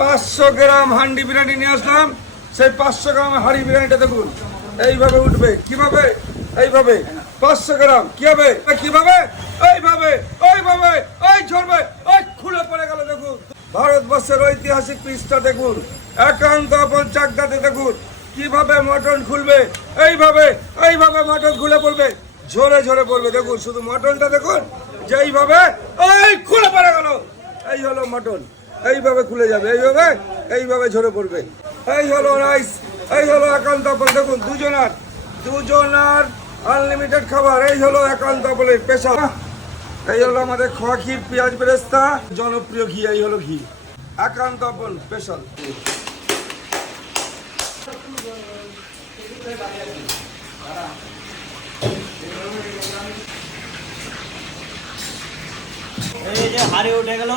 পাঁচশো গ্রাম হান্ডি বিরিয়ানি নিয়ে আসলাম। সেই পাঁচশো গ্রাম হাঁড়ি বিরিয়ানিটা দেখুন, এইভাবে উঠবে, কীভাবে? এইভাবে। পাঁচশো গ্রাম, কীভাবে? কীভাবে? এইভাবে ওইভাবে ওই ঝরবে ওই খুলে পড়ে গেল, দেখুন। ভারতবর্ষের ঐতিহাসিক পৃষ্ঠা দেখুন, একান্ত আপন চাকদাতে দেখুন, কীভাবে মটন খুলবে, এইভাবে এইভাবে মটন খুলে পড়বে, ঝরে ঝরে পড়বে, দেখুন, শুধু মটনটা দেখুন যে এইভাবে এই খুলে পড়ে গেল, এই হলো মটন। এইভাবে খুলে যাবে, এইভাবে এইভাবে ঝরে পড়বে। এই হলো রাইস, এই হলো একান্ত আপন দেখুন, দুজনার দুজনার আনলিমিটেড খাবার। এই হলো একান্ত আপনের পেশা। এই হলো আমাদের খোয়া ক্ষীর, পেঁয়াজ বেরেস্তা, জনপ্রিয় ঘি, এই হলো ঘি। একান্ত আপন স্পেশাল এই যে হাড়ি উঠে গেল।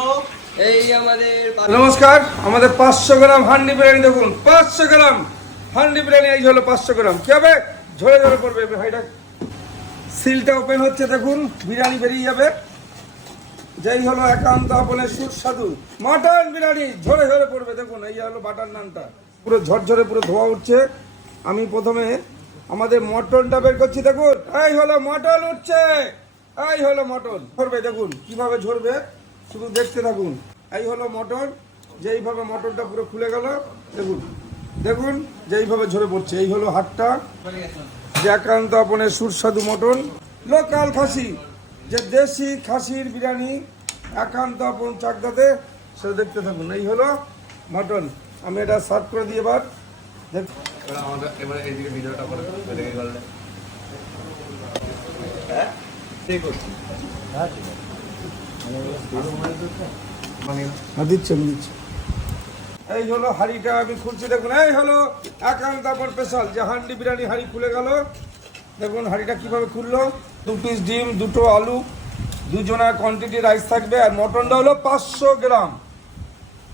এই আমাদের নমস্কার, আমাদের পাঁচশো গ্রাম হান্ডি বিরিয়ানি দেখুন, পাঁচশো গ্রাম। হান্ডি বিরিয়ানি এই হলো পাঁচশো গ্রাম। কি হবে? ঝরে ঝরে পড়বে ভাইটা সিলটা ওপেন হচ্ছে, দেখুন, বিরিয়ানি বেরিয়ে যাবে। যেই হলো একান্ত আপনের সুস্বাদু মাটন বিরিয়ানি, ঝরে ঝরে পড়বে, দেখুন, এই হলো বাটার নানটা। পুরো ঝরঝরে, পুরো ধোয়া উঠছে। আমি প্রথমে আমাদের মটনটা বের করছি, দেখুন, এই হলো মটন উঠছে, এই হলো মটন। ঝরবে, দেখুন, কীভাবে ঝরবে, শুধু দেখতে থাকুন। এই হলো মটন যেইভাবে মটনটা পুরো খুলে গেল, দেখুন দেখুন, যেইভাবে ঝরে পড়ছে, এই হলো হাটটা। একান্ত আপনের সুস্বাদু মটন, লোকাল খাসি, যে দেশি খাসির বিরিয়ানি একান্ত আপন চাকদাতে, সেটা দেখতে থাকুন, এই হলো মটন। আমি এটা সার্ভ করে দিই এবার। দেখ এবারে এইদিকে ভিডিওটা করে হ্যাঁ? ঠিক হ্যাঁ দিচ্ছি আমি দিচ্ছি। এই হলো হাঁড়িটা আমি খুলছি দেখুন এই হলো একান্ত আপন স্পেশাল যে হান্ডি বিরিয়ানি হাঁড়ি খুলে গেল। দেখুন হাঁড়িটা কীভাবে খুললো? দু পিস ডিম দুটো আলু কোয়ান্টিটি রাইস থাকবে আর মটনটা হলো পাঁচশো গ্রাম।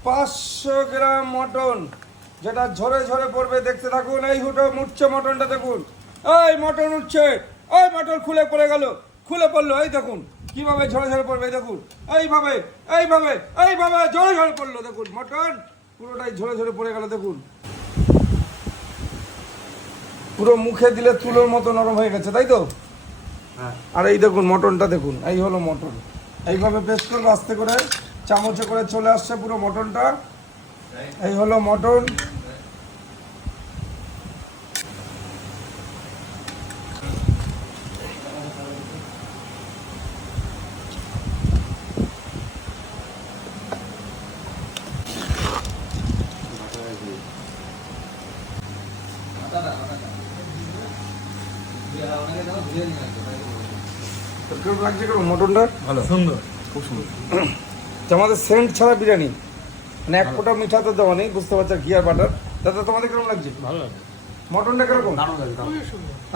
পাঁচশো গ্রাম মটন যেটা ঝরে ঝরে পড়বে দেখতে থাকুন এই হুটো মুটছে মটনটা দেখুন। এই মটন উঠছে এই মটন খুলে পড়ে গেল খুলে পড়ল এই দেখুন। কীভাবে ঝরে ঝরে পড়বে এই দেখুন? এইভাবে এইভাবে এইভাবে ঝরে ঝরে পড়ল দেখুন মটন পুরোটাই ঝরে ঝরে পড়ে গেল দেখুন। পুরো মুখে দিলে তুলোর মতো নরম হয়ে গেছে তাই তো? হ্যাঁ। আর এই দেখুন মটনটা দেখুন এই হলো মটন। এইভাবে পেস্ট করব আস্তে করে চামচে করে চলে আসছে পুরো মটনটা। এই হলো মটন। কেমন লাগছে কেমন মটনটা ভালো। সুন্দর। খুব সুন্দর। আমাদের সেন্ট ছাড়া বিরিয়ানি। মানে এক ফোঁটা মিঠা তো দেওয়া নেই বুঝতে পারছ ঘি আর বাটার। দাদা তোমাদের কেমন লাগছে? ভালো মটনটা কীরকম?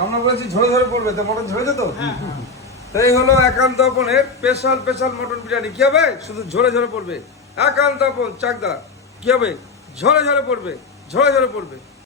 আমরা বলেছি ঝরে ঝরে পড়বে তো মটন ঝরেছে তো? তো এই হলো একান্ত আপনের স্পেশাল স্পেশাল মটন বিরিয়ানি। কি হবে? শুধু ঝরে ঝরে পড়বে। একান্ত আপন চাকদা। কি হবে? ঝরে ঝরে পড়বে ঝরে ঝরে পড়বে।